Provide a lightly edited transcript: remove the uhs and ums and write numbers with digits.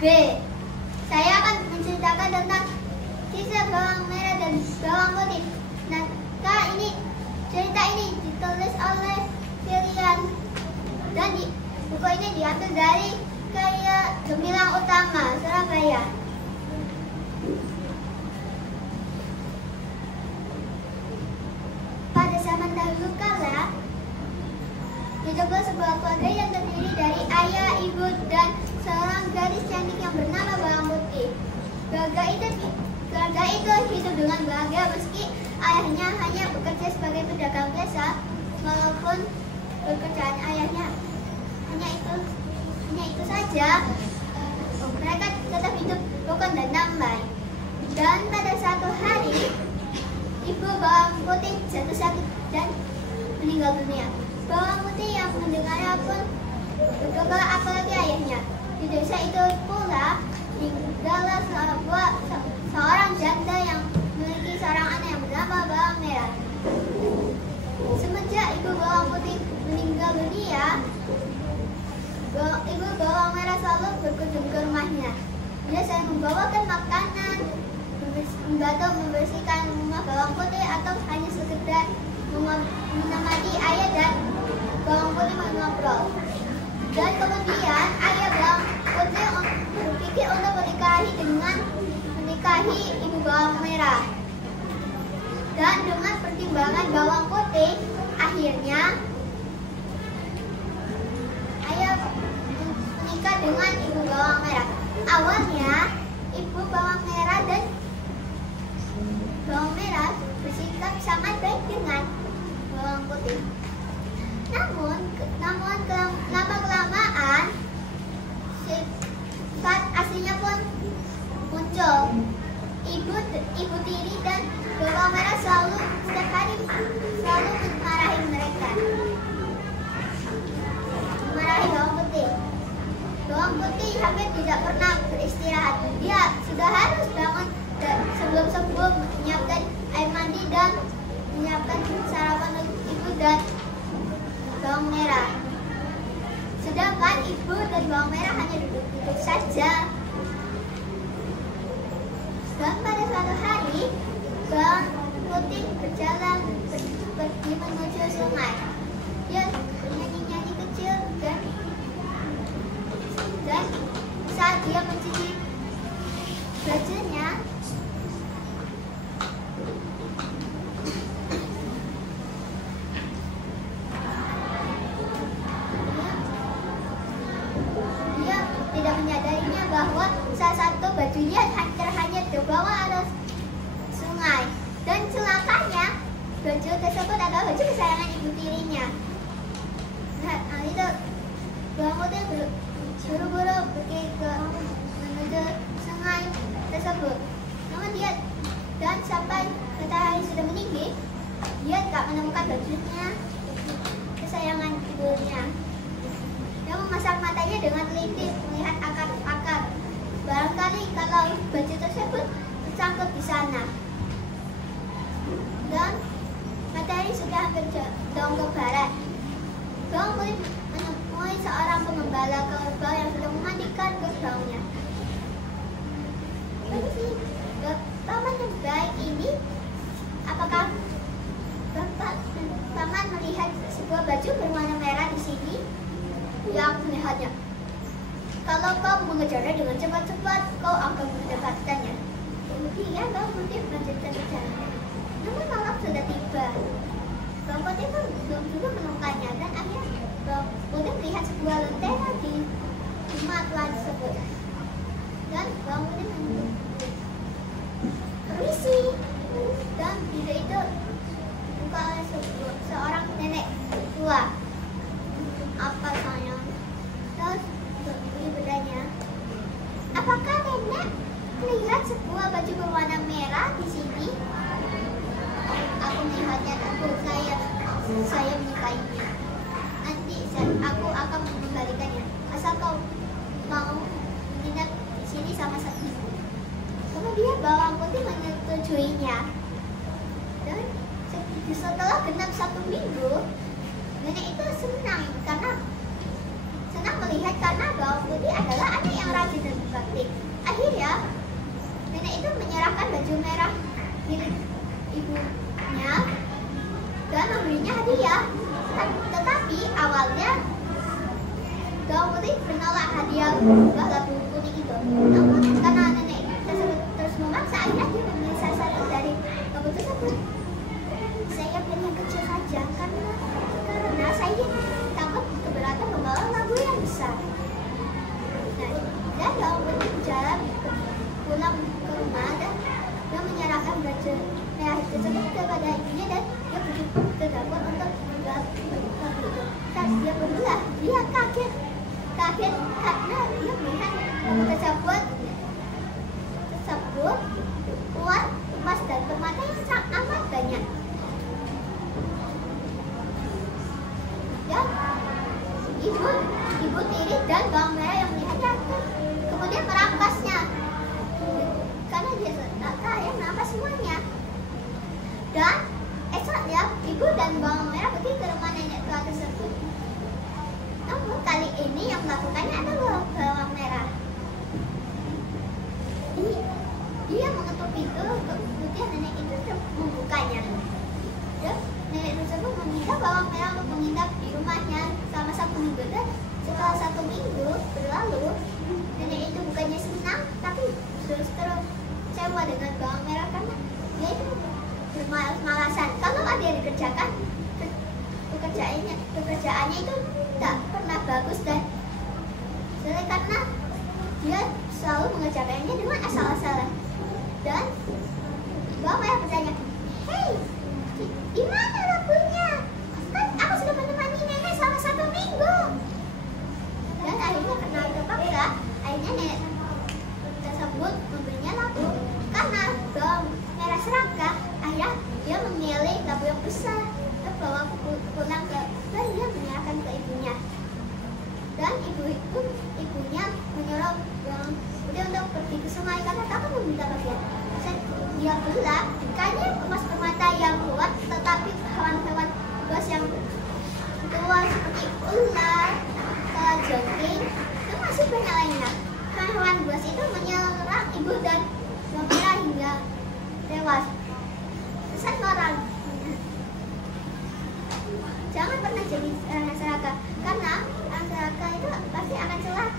Oke, saya akan menceritakan tentang kisah bawang merah dan bawang putih. Nah, cerita ini ditulis oleh Filian dan buku ini diambil dari karya Gemilang Utama, Surabaya. Pada zaman dahulu kala, hiduplah sebuah keluarga yang terdiri dari ayah, ibu, dan seorang gadis cantik yang bernama Bawang Putih. Keluarga itu hidup dengan bahagia meski ayahnya hanya bekerja sebagai pedagang biasa, walaupun pekerjaan ayahnya hanya itu saja. Mereka tetap hidup rukun dan damai. Dan pada suatu hari, ibu Bawang Putih jatuh sakit dan meninggal dunia. Bawang Putih yang mendengarnya pun berduka, apalagi ayahnya. Di desa itu pula tinggallah seorang janda yang memiliki seorang anak yang bernama Bawang Merah. Semenjak ibu Bawang Putih meninggal dunia, ibu Bawang Merah selalu berkunjung ke rumahnya. Dia sering membawakan makanan, membantu membersihkan rumah Bawang Putih, atau hanya sekedar menemani ayah dan Bawang Putih mengobrol. Dan kemudian ayah Bawang Putih berpikir untuk menikahi ibu Bawang Merah. Dan dengan pertimbangan Bawang Putih, akhirnya ayah menikah dengan ibu Bawang Merah. Awalnya ibu Bawang Merah dan Bawang Merah bersikap sangat baik dengan Bawang Putih. Namun lama-kelamaan sifat aslinya pun muncul. Ibu tiri dan Bawang Merah setiap hari selalu memarahi mereka. Memarahi Bawang Putih. Bawang Putih hampir tidak pernah beristirahat. Dia sudah harus bangun sebelum menyiapkan air mandi dan menyiapkan sarapan untuk ibu dan Bawang Merah. Sedangkan ibu dan Bawang Merah hanya duduk-duduk saja. Dan pada suatu hari, Bawang Putih berjalan pergi menuju sungai. Dia bernyanyi-nyanyi kecil dan saat dia mencuci bajunya, dia tidak menyadarinya bahwa salah satu bajunya hanya terbawa arus sungai. Dan celakanya, baju tersebut adalah baju kesayangan ibu tirinya. Nah, itu Bawang Putih buru-buru pergi menuju sungai tersebut. Namun sampai matahari sudah meninggi, dia tak menemukan bajunya kesayangan ibunya. Dia memasang matanya dengan teliti melihat akar-akar. Barangkali kalau baju tersebut tersangkut di sana. Dan matahari sudah hampir jauh ke barat. Bawang Putih menemui seorang pengembala kerbau yang sedang memandikan kerbaunya. Permisi, paman yang baik ini, apakah paman melihat sebuah baju berwarna merah di sini? Ya, aku melihatnya. Kalau kau mengejarnya dengan cepat-cepat, kau akan mendapatkannya. Kemudian Bawang Putih melanjutkan perjalanan. Namun malam sudah tiba. Bawang Putih pun belum juga menemukannya, dan akhirnya Bawang Putih melihat sebuah lentera di rumah tuan tersebut. Dan Bawang Putih menyebut, "Permisi." Dan pintu itu dibuka oleh seorang nenek tua. "Apa sayang?" Terus Putih bertanya, "Apakah nenek melihat sebuah baju berwarna merah di sini?" "Aku melihatnya, tentu saya menyukainya. Nanti aku akan mengembalikannya, asal kau mau menginap di sini sama satu minggu." Kemudian Bawang Putih menyetujuinya. Dan setelah genap 1 minggu, nenek itu senang karena senang melihat karena bawang putih adalah anak yang rajin dan berbakti. Akhirnya nenek itu menyerahkan baju merah milik ibunya dan memberinya hadiah. Tetapi awalnya bawang putih menolak hadiah buah labu kuning itu. Namun karena nenek tersebut terus memaksa, akhirnya dia memilih salah satu dari labu tersebut. Saya pilih yang kecil saja karena saya takut keberatan membawa labu yang besar. Nah, dan bawang putih berjalan pulang ke rumah dan dia menyerahkan baju merah tersebut kepada ibunya dan dia pergi ke dapur untuk membuat labu itu. Saat dia membelah, dia kaget karena dia melihat labu tersebut kuat, emas dan permata yang sangat amat banyak. Dan ibu tiri dan bawang merah yang melihatnya kemudian merampasnya karena dia tak kaya merampas semuanya. Dan esoknya ibu dan bawang merah pergi ke rumah nenek tua tersebut. Namun kali ini yang melakukannya adalah bawang merah. Dia mengetuk pintu, kemudian nenek itu membukanya. Dan nenek tersebut meminta bawang merah untuk menginap di rumahnya selama 1 minggu. Dan setelah 1 minggu berlalu, nenek itu bukannya senang, tapi terus kecewa dengan bawang merah karena dia itu bermalas-malasan. Kalau ada yang dikerjakan, pekerjaannya itu tak pernah bagus dan karena dia selalu mengerjakannya dengan asal-asalan. Dan bawang merah bertanya, "Hei, di mana labunya? Kan aku sudah menemani nenek selama 1 minggu." Dan akhirnya karena terpaksa, akhirnya nenek tersebut memberinya labu. Karena bawang merah serakah, akhirnya dia memilih labu yang besar dan bawa pulang dan dia menyerahkan ke ibunya. Dan ibunya menyuruh bawang putih untuk pergi ke sungai karena takut meminta bagian. Dia belah, bukannya emas permata yang kuat, tetapi hewan-hewan buas yang tua seperti ular, kalajengking, dan masih banyak lainnya. Hewan buas itu menyerang ibu dan bawang merah hingga tewas. Pesan moral: jangan pernah jadi serakah, karena orang serakah itu pasti akan celaka.